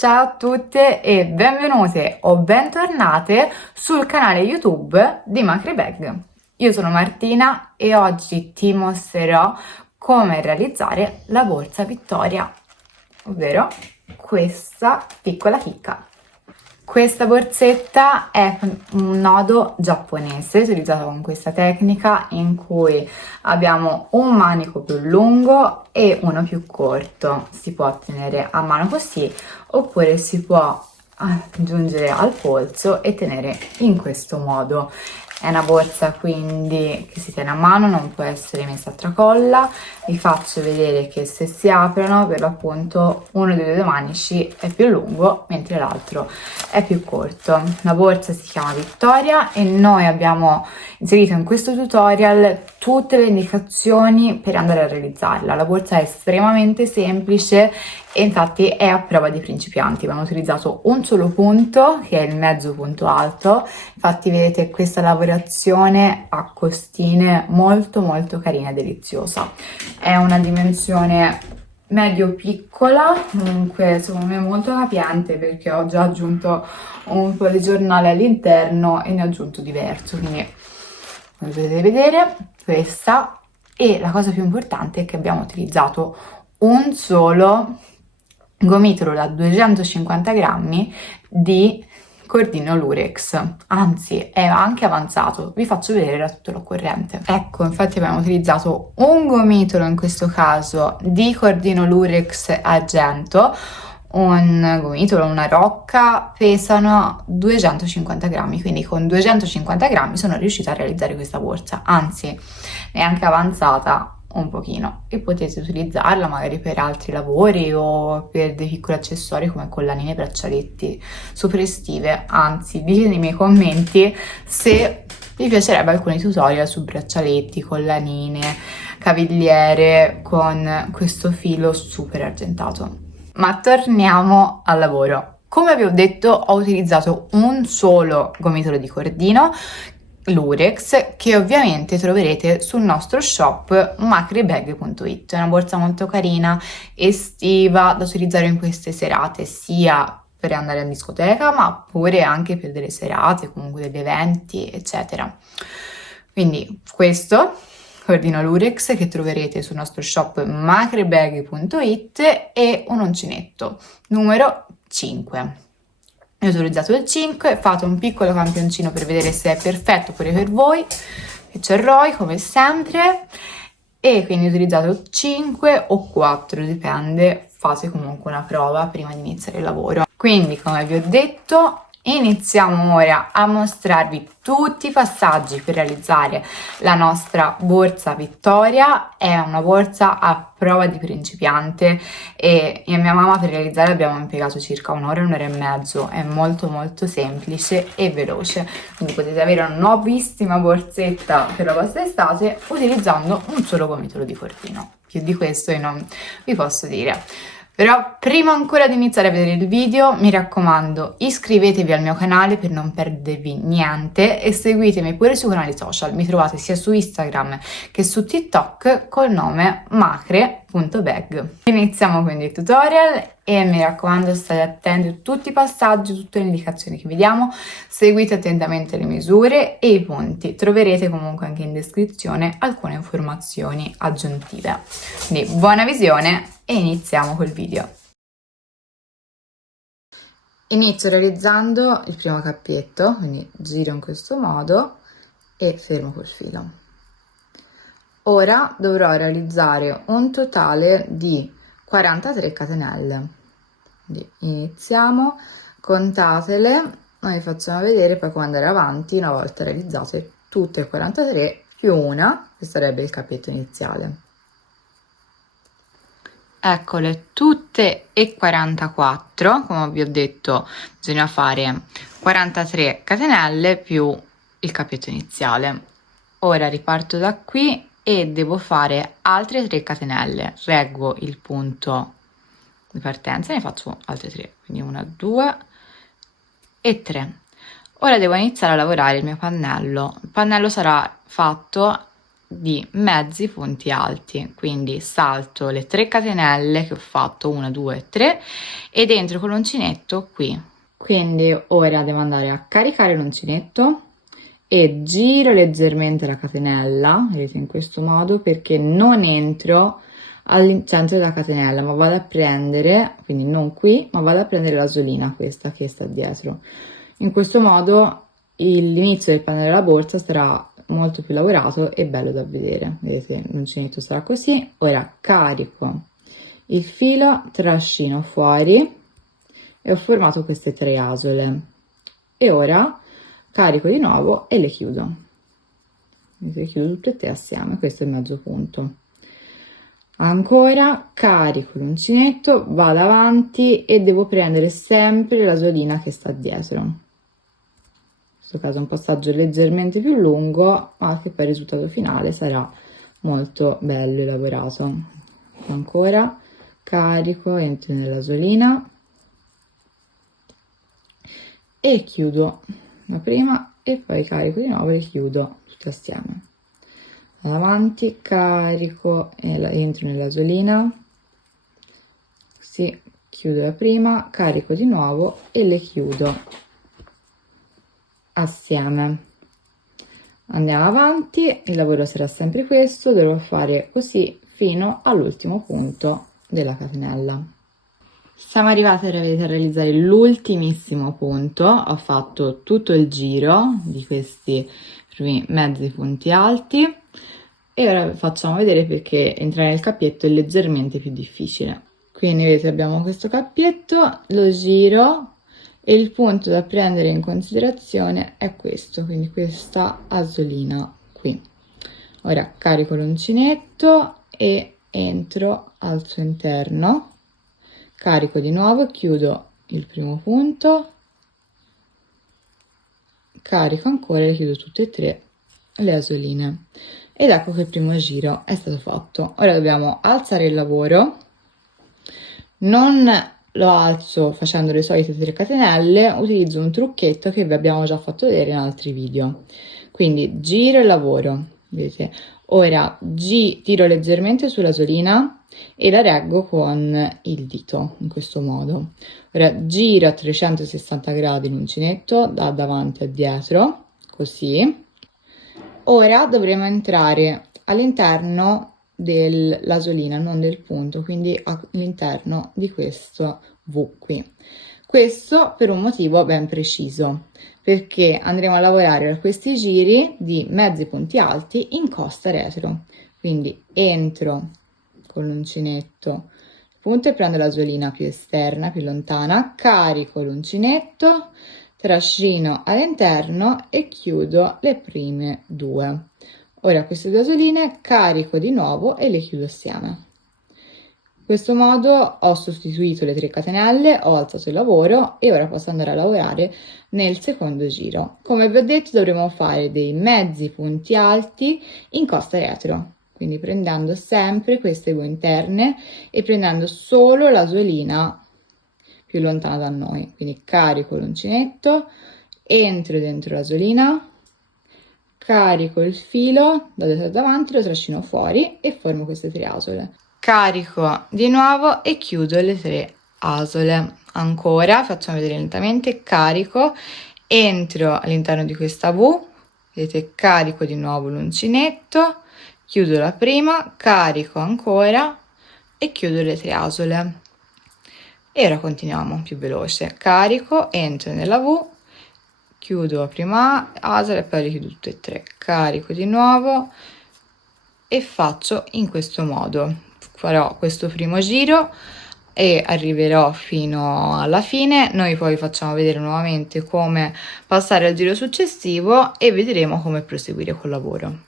Ciao a tutte e benvenute o bentornate sul canale YouTube di Macre Bag. Io sono Martina e oggi ti mostrerò come realizzare la borsa Vittoria, ovvero questa piccola chicca. Questa borsetta è un nodo giapponese utilizzato con questa tecnica in cui abbiamo un manico più lungo e uno più corto. Si può tenere a mano così oppure si può aggiungere al polso e tenere in questo modo. È una borsa quindi che si tiene a mano, non può essere messa a tracolla. Vi faccio vedere che se si aprono, per l'appunto, uno dei due manici è più lungo mentre l'altro è più corto. La borsa si chiama Vittoria e noi abbiamo inserito in questo tutorial tutte le indicazioni per andare a realizzarla. La borsa è estremamente semplice e infatti è a prova di principianti. Abbiamo utilizzato un solo punto, che è il mezzo punto alto. Infatti vedete questa lavorazione a costine molto carina e deliziosa. È una dimensione medio piccola, comunque secondo me molto capiente, perché ho già aggiunto un po' di giornale all'interno e ne ho aggiunto diverso, quindi come potete vedere questa. E la cosa più importante è che abbiamo utilizzato un solo gomitolo da 250 grammi di cordino Lurex, anzi è anche avanzato, vi faccio vedere da tutto l'occorrente. Ecco, infatti abbiamo utilizzato un gomitolo in questo caso di cordino Lurex argento, un gomitolo, una rocca, pesano 250 grammi, quindi con 250 grammi sono riuscita a realizzare questa borsa, anzi neanche avanzata un pochino, e potete utilizzarla magari per altri lavori o per dei piccoli accessori come collanine e braccialetti super estive. Anzi, ditemi nei miei commenti se vi piacerebbe alcuni tutorial su braccialetti, collanine, cavigliere con questo filo super argentato. Ma torniamo al lavoro. Come vi ho detto, ho utilizzato un solo gomitolo di cordino Lurex, che ovviamente troverete sul nostro shop macrebag.it. È una borsa molto carina, estiva, da utilizzare in queste serate, sia per andare in discoteca ma pure anche per delle serate, comunque degli eventi eccetera. Quindi questo cordino Lurex che troverete sul nostro shop macrebag.it e un uncinetto numero 5. Io ho utilizzato il 5, fate un piccolo campioncino per vedere se è perfetto pure per voi, che c'è ROI come sempre, e quindi ho utilizzato 5 o 4, dipende, fate comunque una prova prima di iniziare il lavoro. Quindi, come vi ho detto, iniziamo ora a mostrarvi tutti i passaggi per realizzare la nostra borsa Vittoria. È una borsa a prova di principiante e io e mia mamma per realizzarla abbiamo impiegato circa un'ora e mezzo. È molto semplice e veloce, quindi potete avere una nuovissima borsetta per la vostra estate utilizzando un solo gomitolo di cordino. Più di questo io non vi posso dire. Però prima ancora di iniziare a vedere il video, mi raccomando, iscrivetevi al mio canale per non perdervi niente e seguitemi pure sui canali social. Mi trovate sia su Instagram che su TikTok col nome macre.bag. Iniziamo quindi il tutorial e mi raccomando, state attenti a tutti i passaggi, tutte le indicazioni che vi diamo, seguite attentamente le misure e i punti. Troverete comunque anche in descrizione alcune informazioni aggiuntive. Quindi buona visione e iniziamo col video. Inizio realizzando il primo cappetto, quindi giro in questo modo e fermo col filo. Ora dovrò realizzare un totale di 43 catenelle. Quindi iniziamo, contatele, noi facciamo vedere poi come andare avanti una volta realizzate tutte e 43 più una, che sarebbe il cappetto iniziale. Eccole tutte e 44, come vi ho detto bisogna fare 43 catenelle più il cappetto iniziale. Ora riparto da qui e devo fare altre 3 catenelle, reggo il punto di partenza e ne faccio altre 3, quindi 1, 2 e 3. Ora devo iniziare a lavorare il mio pannello. Il pannello sarà fatto di mezzi punti alti, quindi salto le 3 catenelle che ho fatto, 1 2 3, ed entro con l'uncinetto qui. Quindi ora devo andare a caricare l'uncinetto e giro leggermente la catenella, vedete, in questo modo, perché non entro al centro della catenella, ma vado a prendere, quindi non qui, ma vado a prendere l'asolina, questa che sta dietro. In questo modo l'inizio del pannello della borsa sarà molto più lavorato e bello da vedere. Vedete, l'uncinetto sarà così. Ora carico il filo, trascino fuori e ho formato queste 3 asole. E ora carico di nuovo e le chiudo. Le chiudo tutte e 3 assieme. Questo è il mezzo punto. Ancora carico l'uncinetto, vado avanti e devo prendere sempre l'asolina che sta dietro. In questo caso è un passaggio leggermente più lungo, ma che poi il risultato finale sarà molto bello e lavorato. Ancora carico, entro nell'asolina e chiudo la prima e poi carico di nuovo e chiudo tutte assieme. Vado avanti, carico e entro nell'asolina, così chiudo la prima, carico di nuovo e le chiudo assieme. Andiamo avanti, il lavoro sarà sempre questo, dovrò fare così fino all'ultimo punto della catenella. Siamo arrivati a realizzare l'ultimissimo punto, ho fatto tutto il giro di questi primi mezzi punti alti e ora facciamo vedere perché entrare nel cappietto è leggermente più difficile. Quindi vedete, abbiamo questo cappietto, lo giro e il punto da prendere in considerazione è questo, quindi questa asolina qui. Ora carico l'uncinetto e entro al suo interno, carico di nuovo, chiudo il primo punto, carico ancora e chiudo tutte e 3 le asoline. Ed ecco che il primo giro è stato fatto. Ora dobbiamo alzare il lavoro, non lo alzo facendo le solite 3 catenelle, utilizzo un trucchetto che vi abbiamo già fatto vedere in altri video. Quindi giro il lavoro, vedete, ora tiro leggermente sulla solina e la reggo con il dito in questo modo. Ora giro a 360 gradi l'uncinetto da davanti a dietro, così. Ora dovremo entrare all'interno dell'asolina, non del punto, quindi all'interno di questo V qui. Questo per un motivo ben preciso, perché andremo a lavorare questi giri di mezzi punti alti in costa retro. Quindi entro con l'uncinetto il punto e prendo l'asolina più esterna, più lontana, carico l'uncinetto, trascino all'interno e chiudo le prime 2. Ora queste 2 asoline carico di nuovo e le chiudo assieme. In questo modo ho sostituito le 3 catenelle, ho alzato il lavoro e ora posso andare a lavorare nel secondo giro. Come vi ho detto, dovremo fare dei mezzi punti alti in costa retro, quindi prendendo sempre queste 2 interne e prendendo solo l'asolina più lontana da noi. Quindi carico l'uncinetto, entro dentro l'asolina, carico il filo da dietro a davanti, lo trascino fuori e formo queste 3 asole. Carico di nuovo e chiudo le 3 asole. Ancora facciamo vedere lentamente, carico, entro all'interno di questa V, vedete, carico di nuovo l'uncinetto, chiudo la prima, carico ancora e chiudo le 3 asole. E ora continuiamo più veloce, carico, entro nella V, chiudo la prima asola e poi le chiudo tutte e 3, carico di nuovo e faccio in questo modo. Farò questo primo giro e arriverò fino alla fine. Noi poi facciamo vedere nuovamente come passare al giro successivo e vedremo come proseguire col lavoro.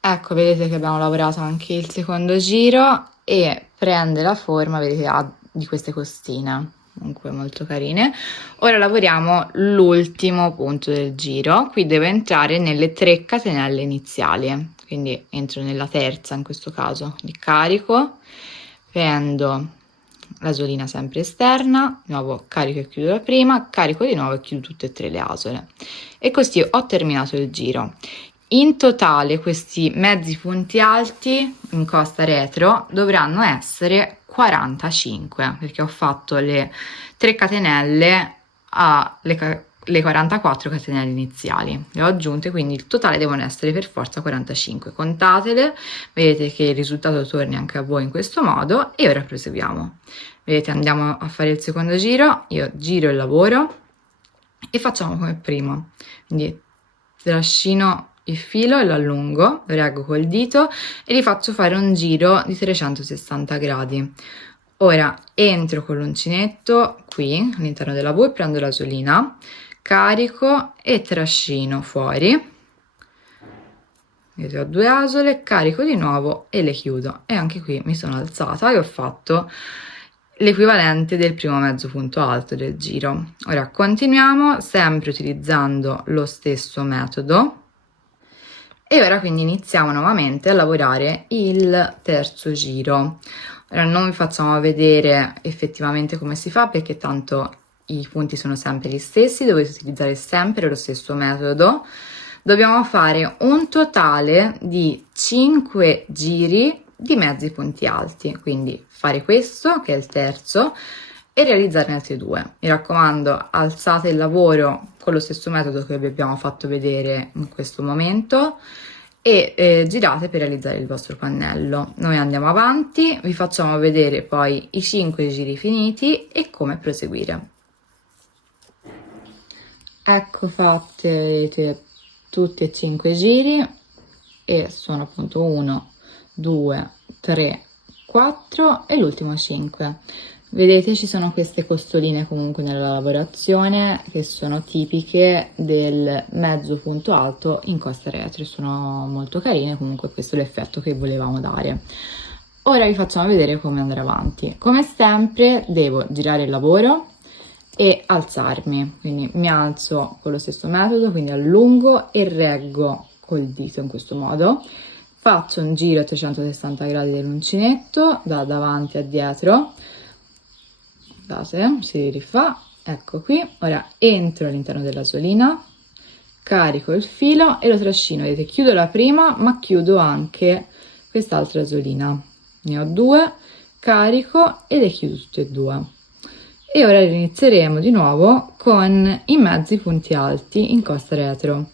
Ecco, vedete che abbiamo lavorato anche il secondo giro e prende la forma, vedete, di queste costine, comunque molto carine. Ora lavoriamo l'ultimo punto del giro. Qui devo entrare nelle 3 catenelle iniziali, quindi entro nella terza in questo caso, di carico, prendo l'asolina sempre esterna, di nuovo carico e chiudo la prima, carico di nuovo e chiudo tutte e 3 le asole. E così ho terminato il giro. In totale questi mezzi punti alti in costa retro dovranno essere 45, perché ho fatto le 3 catenelle le 44 catenelle iniziali, le ho aggiunte, quindi il totale devono essere per forza 45. Contatele, vedete che il risultato torni anche a voi in questo modo e ora proseguiamo. Vedete, andiamo a fare il secondo giro, io giro il lavoro e facciamo come prima, quindi trascino il filo e lo allungo, lo reggo col dito e gli faccio fare un giro di 360 gradi. Ora entro con l'uncinetto qui all'interno della V e prendo la solina, carico e trascino fuori. Vedete, ho 2 asole, carico di nuovo e le chiudo, e anche qui mi sono alzata e ho fatto l'equivalente del primo mezzo punto alto del giro. Ora continuiamo sempre utilizzando lo stesso metodo e ora quindi iniziamo nuovamente a lavorare il terzo giro. Ora non vi facciamo vedere effettivamente come si fa, perché tanto i punti sono sempre gli stessi, dovete utilizzare sempre lo stesso metodo. Dobbiamo fare un totale di 5 giri di mezzi punti alti, quindi fare questo che è il terzo e realizzarne altri 2. Mi raccomando, alzate il lavoro con lo stesso metodo che vi abbiamo fatto vedere in questo momento e girate per realizzare il vostro pannello. Noi andiamo avanti, vi facciamo vedere poi i 5 giri finiti e come proseguire. Ecco fatte, vedete, tutti e 5 giri e sono appunto 1, 2, 3, 4 e l'ultimo 5. Vedete, ci sono queste costoline comunque nella lavorazione che sono tipiche del mezzo punto alto in costa retro, sono molto carine, comunque questo è l'effetto che volevamo dare. Ora vi facciamo vedere come andare avanti. Come sempre devo girare il lavoro e alzarmi, quindi mi alzo con lo stesso metodo, quindi allungo e reggo col dito in questo modo, faccio un giro a 360 gradi dell'uncinetto da davanti a dietro, guardate, si rifà, ecco qui. Ora entro all'interno della solina, carico il filo e lo trascino, vedete, chiudo la prima ma chiudo anche quest'altra solina, ne ho 2, carico e le chiudo tutte e 2. E ora inizieremo di nuovo con i mezzi punti alti in costa retro.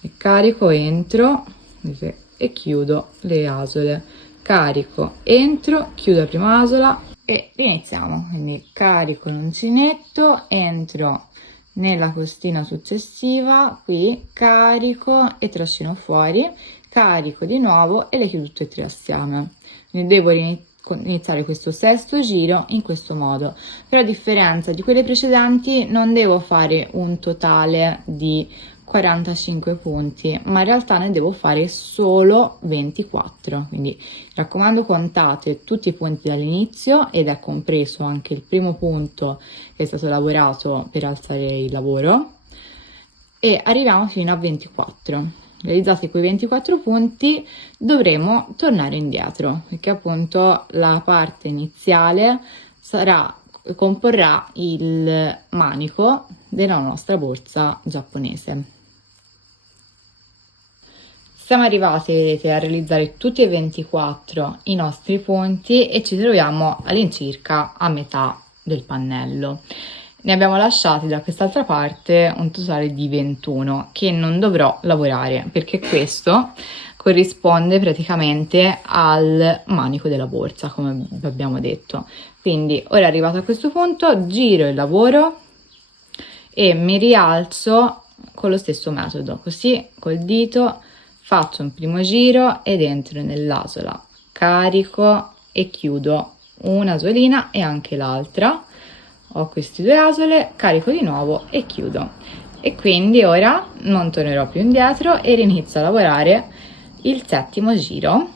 E carico, entro, vedete, e chiudo le asole, carico, entro, chiudo la prima asola e iniziamo. Quindi carico l'uncinetto, entro nella costina successiva, qui carico e trascino fuori, carico di nuovo e le chiudo tutte e 3 assieme. Quindi devo iniziare questo sesto giro in questo modo. Per a differenza di quelle precedenti non devo fare un totale di 45 punti, ma in realtà ne devo fare solo 24, quindi mi raccomando, contate tutti i punti dall'inizio ed è compreso anche il primo punto che è stato lavorato per alzare il lavoro e arriviamo fino a 24. Realizzati quei 24 punti dovremo tornare indietro, perché appunto la parte iniziale comporrà il manico della nostra borsa giapponese. Siamo arrivati, vedete, a realizzare tutti e 24 i nostri punti e ci troviamo all'incirca a metà del pannello. Ne abbiamo lasciati da quest'altra parte un totale di 21 che non dovrò lavorare, perché questo corrisponde praticamente al manico della borsa, come abbiamo detto. Quindi ora arrivato a questo punto giro il lavoro e mi rialzo con lo stesso metodo, così col dito faccio un primo giro ed entro nell'asola, carico e chiudo una asolina e anche l'altra. Ho queste 2 asole, carico di nuovo e chiudo. E quindi ora non tornerò più indietro e inizio a lavorare il settimo giro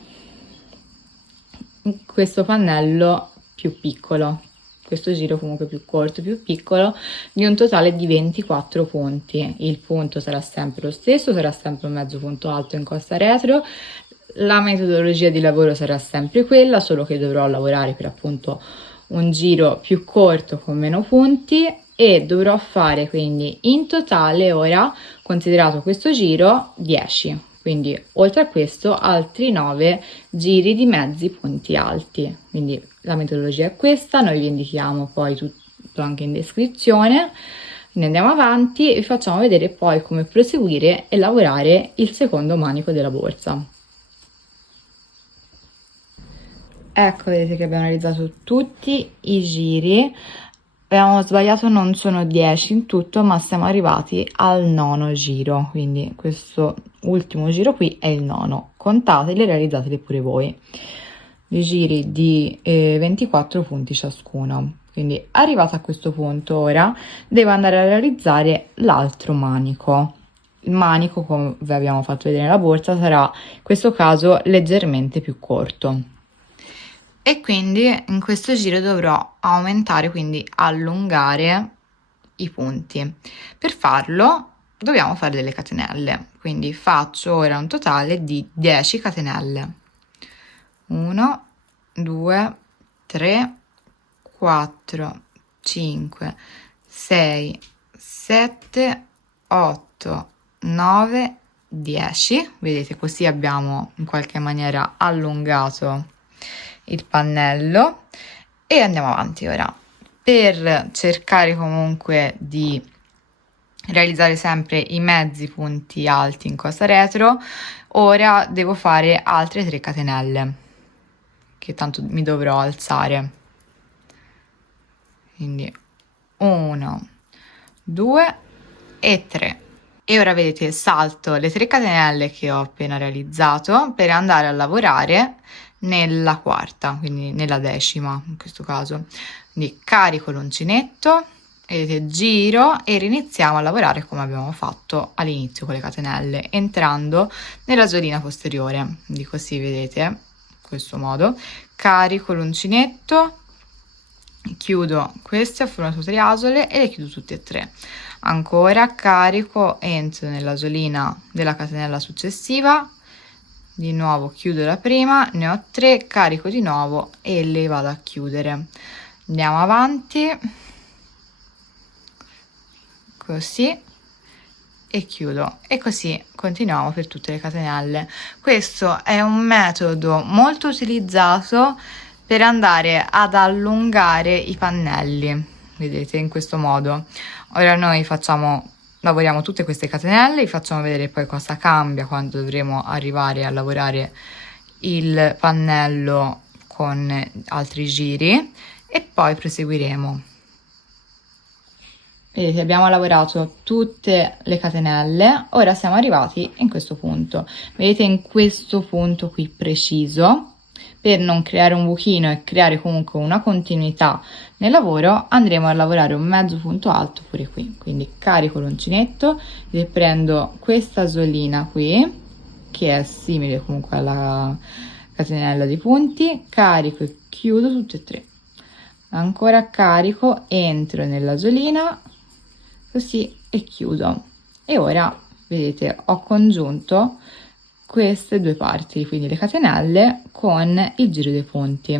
in questo pannello più piccolo. Questo giro comunque più corto, più piccolo, di un totale di 24 punti. Il punto sarà sempre lo stesso, sarà sempre un mezzo punto alto in costa retro. La metodologia di lavoro sarà sempre quella, solo che dovrò lavorare per appunto un giro più corto con meno punti e dovrò fare quindi in totale ora, considerato questo giro, 10. quindi oltre a questo altri 9 giri di mezzi punti alti. Quindi la metodologia è questa, noi vi indichiamo poi tutto anche in descrizione. Quindi andiamo avanti e vi facciamo vedere poi come proseguire e lavorare il secondo manico della borsa. Ecco, vedete che abbiamo realizzato tutti i giri. Abbiamo sbagliato, non sono 10 in tutto, ma siamo arrivati al 9° giro, quindi questo ultimo giro qui è il 9. Contateli e realizzateli pure voi. I giri di 24 punti ciascuno. Quindi arrivata a questo punto ora devo andare a realizzare l'altro manico. Il manico, come vi abbiamo fatto vedere nella borsa, sarà in questo caso leggermente più corto. E quindi in questo giro dovrò aumentare, quindi allungare i punti. Per farlo dobbiamo fare delle catenelle, quindi faccio ora un totale di 10 catenelle. 1, 2, 3, 4, 5, 6, 7, 8, 9, 10. Vedete, così abbiamo in qualche maniera allungato il pannello e andiamo avanti ora per cercare comunque di realizzare sempre i mezzi punti alti in costa retro. Ora devo fare altre 3 catenelle che tanto mi dovrò alzare, quindi 1, 2 e 3. E ora vedete, salto le 3 catenelle che ho appena realizzato per andare a lavorare nella quarta, quindi nella 10ª in questo caso. Quindi carico l'uncinetto, vedete, giro e riniziamo a lavorare come abbiamo fatto all'inizio con le catenelle, entrando nella solina posteriore. Quindi così, vedete, in questo modo carico l'uncinetto, chiudo queste a forma di triasole e le chiudo tutte e 3. Ancora carico, entro nella solina della catenella successiva, di nuovo chiudo la prima, ne ho 3, carico di nuovo e le vado a chiudere. Andiamo avanti, così, e chiudo, e così continuiamo per tutte le catenelle. Questo è un metodo molto utilizzato per andare ad allungare i pannelli, vedete, in questo modo. Ora noi lavoriamo tutte queste catenelle, vi facciamo vedere poi cosa cambia quando dovremo arrivare a lavorare il pannello con altri giri e poi proseguiremo. Vedete, abbiamo lavorato tutte le catenelle, ora siamo arrivati in questo punto. Vedete, in questo punto qui preciso, per non creare un buchino e creare comunque una continuità nel lavoro, andremo a lavorare un mezzo punto alto pure qui. Quindi carico l'uncinetto e prendo questa solina qui, che è simile comunque alla catenella di punti, carico e chiudo tutte e 3. Ancora carico, entro nella solina, così, e chiudo. E ora, vedete, ho congiunto queste due parti, quindi le catenelle con il giro dei punti.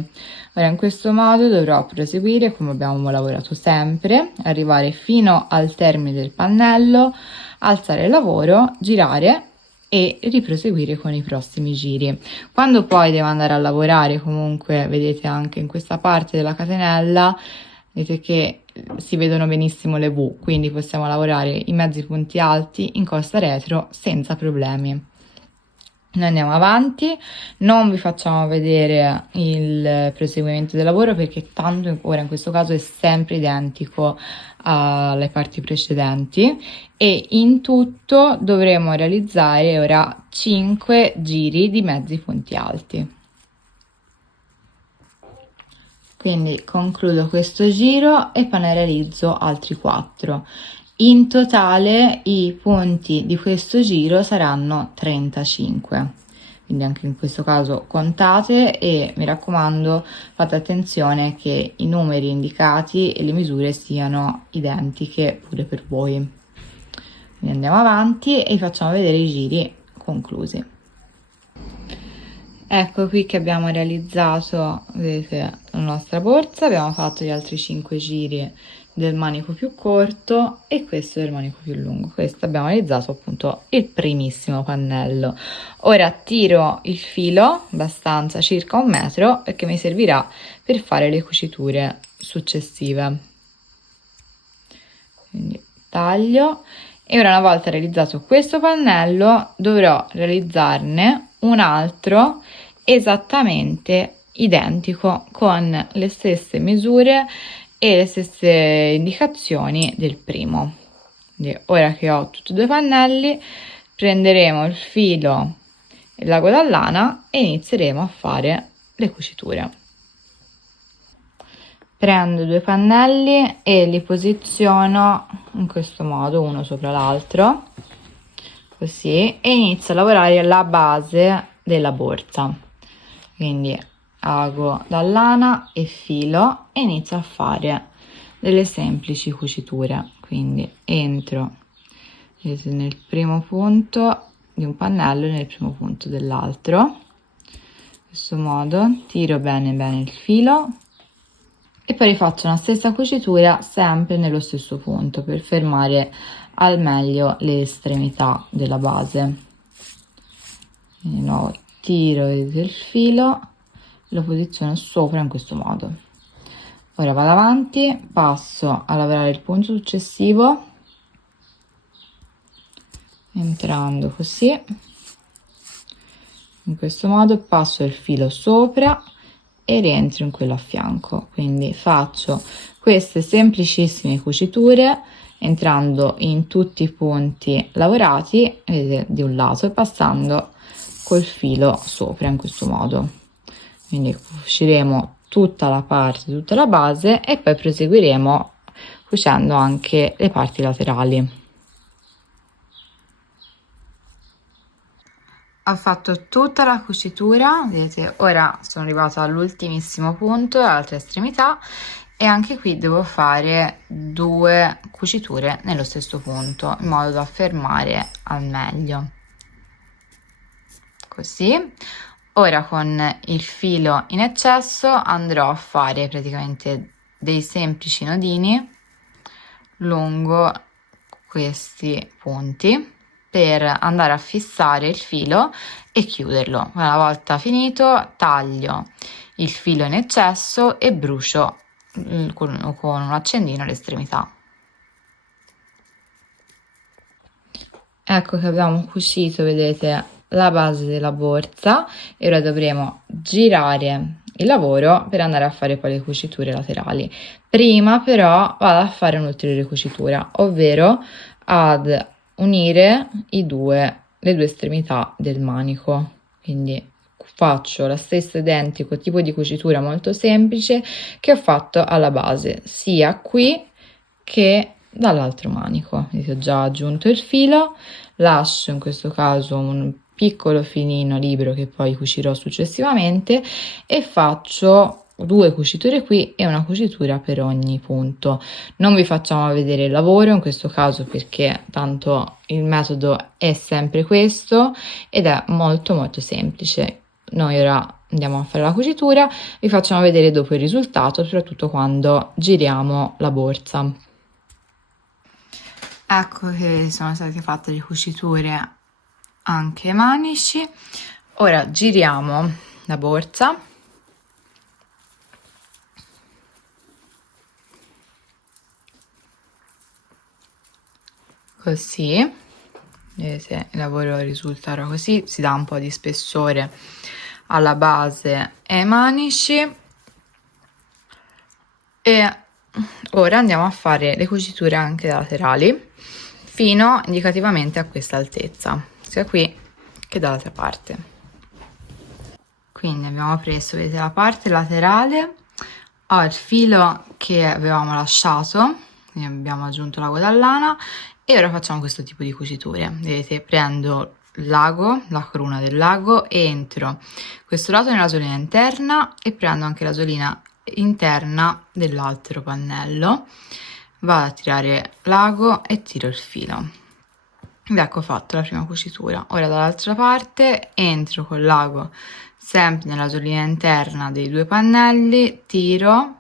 Ora in questo modo dovrò proseguire come abbiamo lavorato sempre, arrivare fino al termine del pannello, alzare il lavoro, girare e riproseguire con i prossimi giri. Quando poi devo andare a lavorare, comunque vedete anche in questa parte della catenella, vedete che si vedono benissimo le V, quindi possiamo lavorare i mezzi punti alti in costa retro senza problemi. Noi andiamo avanti, non vi facciamo vedere il proseguimento del lavoro perché tanto ora in questo caso è sempre identico alle parti precedenti e in tutto dovremo realizzare ora 5 giri di mezzi punti alti. Quindi concludo questo giro e poi ne realizzo altri 4. In totale i punti di questo giro saranno 35, quindi anche in questo caso contate e mi raccomando fate attenzione che i numeri indicati e le misure siano identiche pure per voi. Quindi andiamo avanti e vi facciamo vedere i giri conclusi. Ecco qui che abbiamo realizzato, vedete, la nostra borsa, abbiamo fatto gli altri 5 giri del manico più corto e questo del manico più lungo. Questo abbiamo realizzato appunto il primissimo pannello. Ora tiro il filo abbastanza, circa 1 metro, perché mi servirà per fare le cuciture successive. Quindi taglio e ora, una volta realizzato questo pannello, dovrò realizzarne un altro esattamente identico, con le stesse misure e le stesse indicazioni del primo. Quindi ora che ho tutti e 2 i pannelli, prenderemo il filo e l'ago da lana e inizieremo a fare le cuciture. Prendo 2 pannelli e li posiziono in questo modo, uno sopra l'altro, così, e inizio a lavorare la base della borsa. Quindi ago da lana e filo e inizio a fare delle semplici cuciture. Quindi entro nel primo punto di un pannello e nel primo punto dell'altro, in questo modo tiro bene il filo e poi rifaccio la stessa cucitura sempre nello stesso punto per fermare al meglio le estremità della base. Quindi no, tiro il filo, lo posiziono sopra in questo modo. Ora vado avanti, passo a lavorare il punto successivo entrando così, in questo modo passo il filo sopra e rientro in quello a fianco. Quindi faccio queste semplicissime cuciture entrando in tutti i punti lavorati, vedete, di un lato, e passando col filo sopra in questo modo. Quindi cuciremo tutta la parte, tutta la base, e poi proseguiremo cucendo anche le parti laterali. Ho fatto tutta la cucitura, vedete, ora sono arrivata all'ultimissimo punto, all'altra estremità, e anche qui devo fare 2 cuciture nello stesso punto in modo da fermare al meglio, così. Ora con il filo in eccesso andrò a fare praticamente dei semplici nodini lungo questi punti per andare a fissare il filo e chiuderlo. Una volta finito, taglio il filo in eccesso e brucio con un accendino l'estremità. Ecco che abbiamo cucito, vedete, la base della borsa e ora dovremo girare il lavoro per andare a fare poi le cuciture laterali. Prima però vado a fare un'ulteriore cucitura, ovvero ad unire le due estremità del manico. Quindi faccio la stessa identico tipo di cucitura molto semplice che ho fatto alla base, sia qui che dall'altro manico. Vedete, ho già aggiunto il filo, lascio in questo caso un piccolo filino libero che poi cucirò successivamente e faccio 2 cuciture qui e una cucitura per ogni punto. Non vi facciamo vedere il lavoro in questo caso perché tanto il metodo è sempre questo ed è molto semplice. Noi ora andiamo a fare la cucitura, vi facciamo vedere dopo il risultato, soprattutto quando giriamo la borsa. Ecco che sono state fatte le cuciture anche ai manici. Ora giriamo la borsa così, vedete, il lavoro risulterà così, si dà un po' di spessore alla base e ai manici. E ora andiamo a fare le cuciture anche laterali fino indicativamente a questa altezza, sia qui che dall'altra parte. Quindi abbiamo preso, vedete, la parte laterale, ho il filo che avevamo lasciato, quindi abbiamo aggiunto l'ago da lana e ora facciamo questo tipo di cuciture. Vedete, prendo l'ago, la cruna del lago, e entro questo lato nella solina interna e prendo anche la solina interna dell'altro pannello, vado a tirare l'ago e tiro il filo. ed ecco fatto la prima cucitura. Ora dall'altra parte entro con l'ago sempre nella giallina interna dei due pannelli, tiro,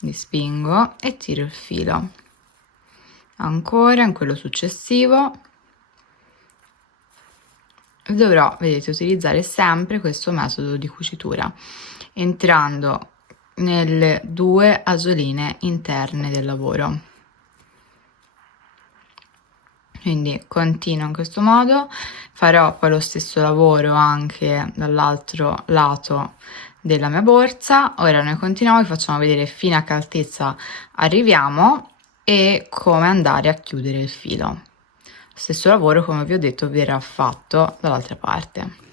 li spingo e tiro il filo ancora in quello successivo. Dovrò, vedete, utilizzare sempre questo metodo di cucitura entrando nelle due asoline interne del lavoro. Quindi continuo in questo modo, farò poi lo stesso lavoro anche dall'altro lato della mia borsa. Ora noi continuiamo e facciamo vedere fino a che altezza arriviamo e come andare a chiudere il filo. Lo stesso lavoro, come vi ho detto, verrà fatto dall'altra parte.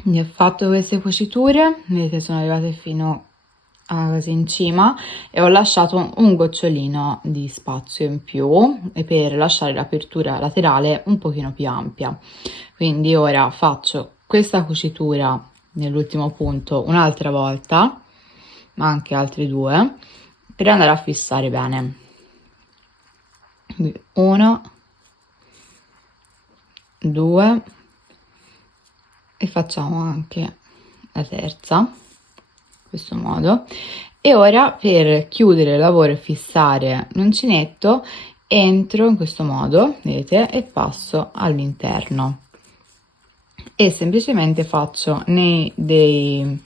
Quindi ho fatto queste cuciture, vedete sono arrivate fino a quasi in cima e ho lasciato un gocciolino di spazio in più e per lasciare l'apertura laterale un pochino più ampia. Quindi ora faccio questa cucitura nell'ultimo punto un'altra volta, ma anche altre due, per andare a fissare bene. Quindi 1, 2 e facciamo anche la terza in questo modo. E ora per chiudere il lavoro e fissare l'uncinetto entro in questo modo, vedete, e passo all'interno e semplicemente faccio dei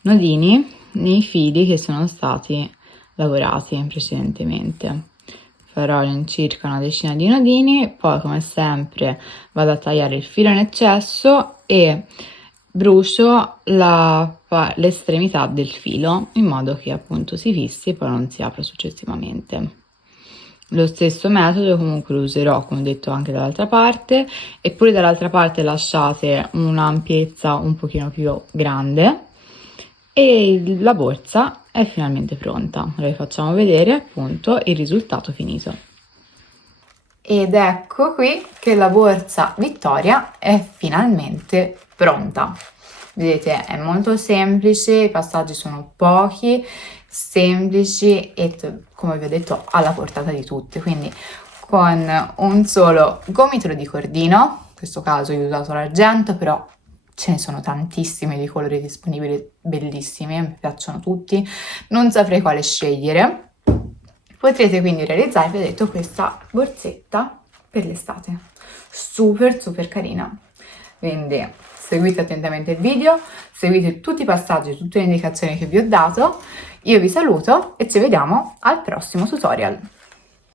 nodini nei fili che sono stati lavorati precedentemente. Farò all'incirca una decina di nodini, poi come sempre vado a tagliare il filo in eccesso e brucio l'estremità del filo in modo che appunto si fissi e poi non si apra successivamente. Lo stesso metodo comunque lo userò, come detto, anche dall'altra parte, eppure dall'altra parte lasciate un'ampiezza un pochino più grande e la borsa è finalmente pronta. Ora vi facciamo vedere appunto il risultato finito. Ed ecco qui che la borsa Vittoria è finalmente pronta. Vedete, è molto semplice, i passaggi sono pochi, semplici e come vi ho detto alla portata di tutti. Quindi con un solo gomitolo di cordino, in questo caso io ho usato l'argento, però ce ne sono tantissimi di colori disponibili, bellissimi, mi piacciono tutti, non saprei quale scegliere. Potrete quindi realizzare, vi ho detto, questa borsetta per l'estate, super carina. Quindi seguite attentamente il video, seguite tutti i passaggi, tutte le indicazioni che vi ho dato. Io vi saluto e ci vediamo al prossimo tutorial.